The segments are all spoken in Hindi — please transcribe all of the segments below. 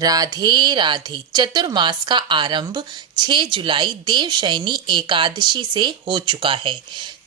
राधे राधे। चतुर्मास का आरंभ 6 जुलाई देवशयनी एकादशी से हो चुका है।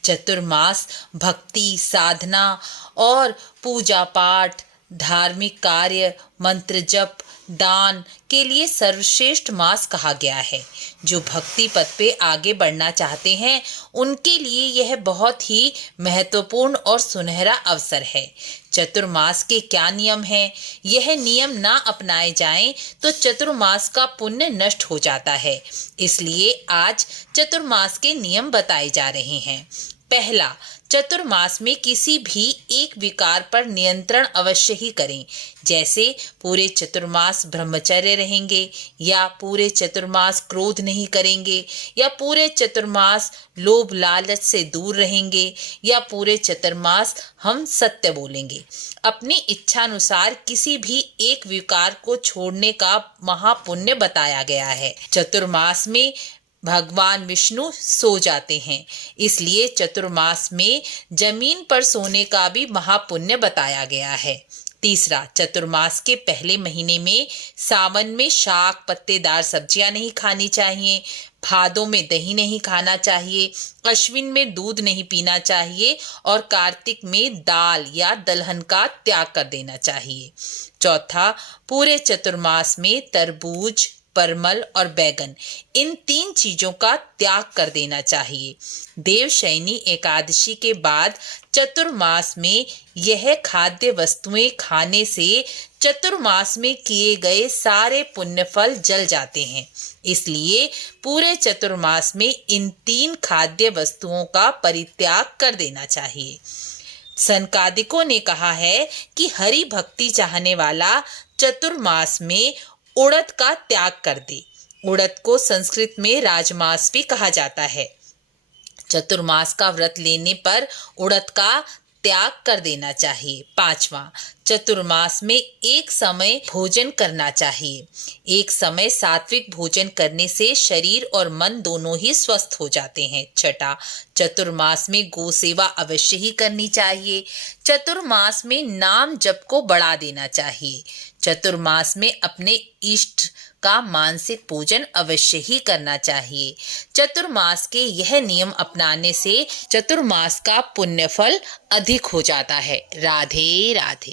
चतुर्मास भक्ति, साधना और पूजा पाठ, धार्मिक कार्य, मंत्र जप, दान के लिए सर्वश्रेष्ठ मास कहा गया है। जो भक्ति पथ पे आगे बढ़ना चाहते हैं उनके लिए यह बहुत ही महत्वपूर्ण और सुनहरा अवसर है। चतुर्मास के क्या नियम हैं? यह नियम ना अपनाए जाएं तो चतुर्मास का पुण्य नष्ट हो जाता है। इसलिए आज चतुर्मास के नियम बताए जा रहे हैं। पहला, चतुर्मास में किसी भी एक विकार पर नियंत्रण अवश्य ही करें। जैसे पूरे चतुर्मास ब्रह्मचर्य रहेंगे, या पूरे चतुर्मास क्रोध नहीं करेंगे, या पूरे चतुर्मास लोभ लालच से दूर रहेंगे, या पूरे चतुर्मास हम सत्य बोलेंगे। अपनी इच्छानुसार किसी भी एक विकार को छोड़ने का महापुण्य बताया गया है। चतुर्मास में भगवान विष्णु सो जाते हैं, इसलिए चतुर्मास में जमीन पर सोने का भी महापुण्य बताया गया है। तीसरा, चतुर्मास के पहले महीने में सावन में शाक पत्तेदार सब्जियां नहीं खानी चाहिए, भादों में दही नहीं खाना चाहिए, अश्विन में दूध नहीं पीना चाहिए और कार्तिक में दाल या दलहन का त्याग कर देना चाहिए। चौथा, पूरे चतुर्मास में तरबूज, परमल और बैगन, इन 3 चीजों का त्याग कर देना चाहिए। देवशयनी एकादशी के बाद चतुर्मास में यह खाद्य वस्तुएं खाने से चतुर्मास में किए गए सारे पुण्य फल जल जाते हैं। इसलिए पूरे चतुर्मास में इन 3 खाद्य वस्तुओं का परित्याग कर देना चाहिए। सनकादिकों ने कहा है कि हरि भक्ति चाहने वाला चतुर्मास में उड़द का त्याग कर दे। उड़द को संस्कृत में राजमास भी कहा जाता है। चतुर्मास का व्रत लेने पर उड़द का त्याग कर देना चाहिए। 5वां, चतुर्मास में एक समय भोजन करना चाहिए। एक समय सात्विक भोजन करने से शरीर और मन दोनों ही स्वस्थ हो जाते हैं। 6, चतुर्मास में गौ सेवा अवश्य ही करनी चाहिए। चतुर्मास में नाम जप को बढ़ा देना चाहिए। चतुर्मास में अपने इष्ट का मानसिक पूजन अवश्य ही करना चाहिए। चतुर्मास के यह नियम अपनाने से चतुर्मास का पुण्य फल अधिक हो जाता है। राधे राधे।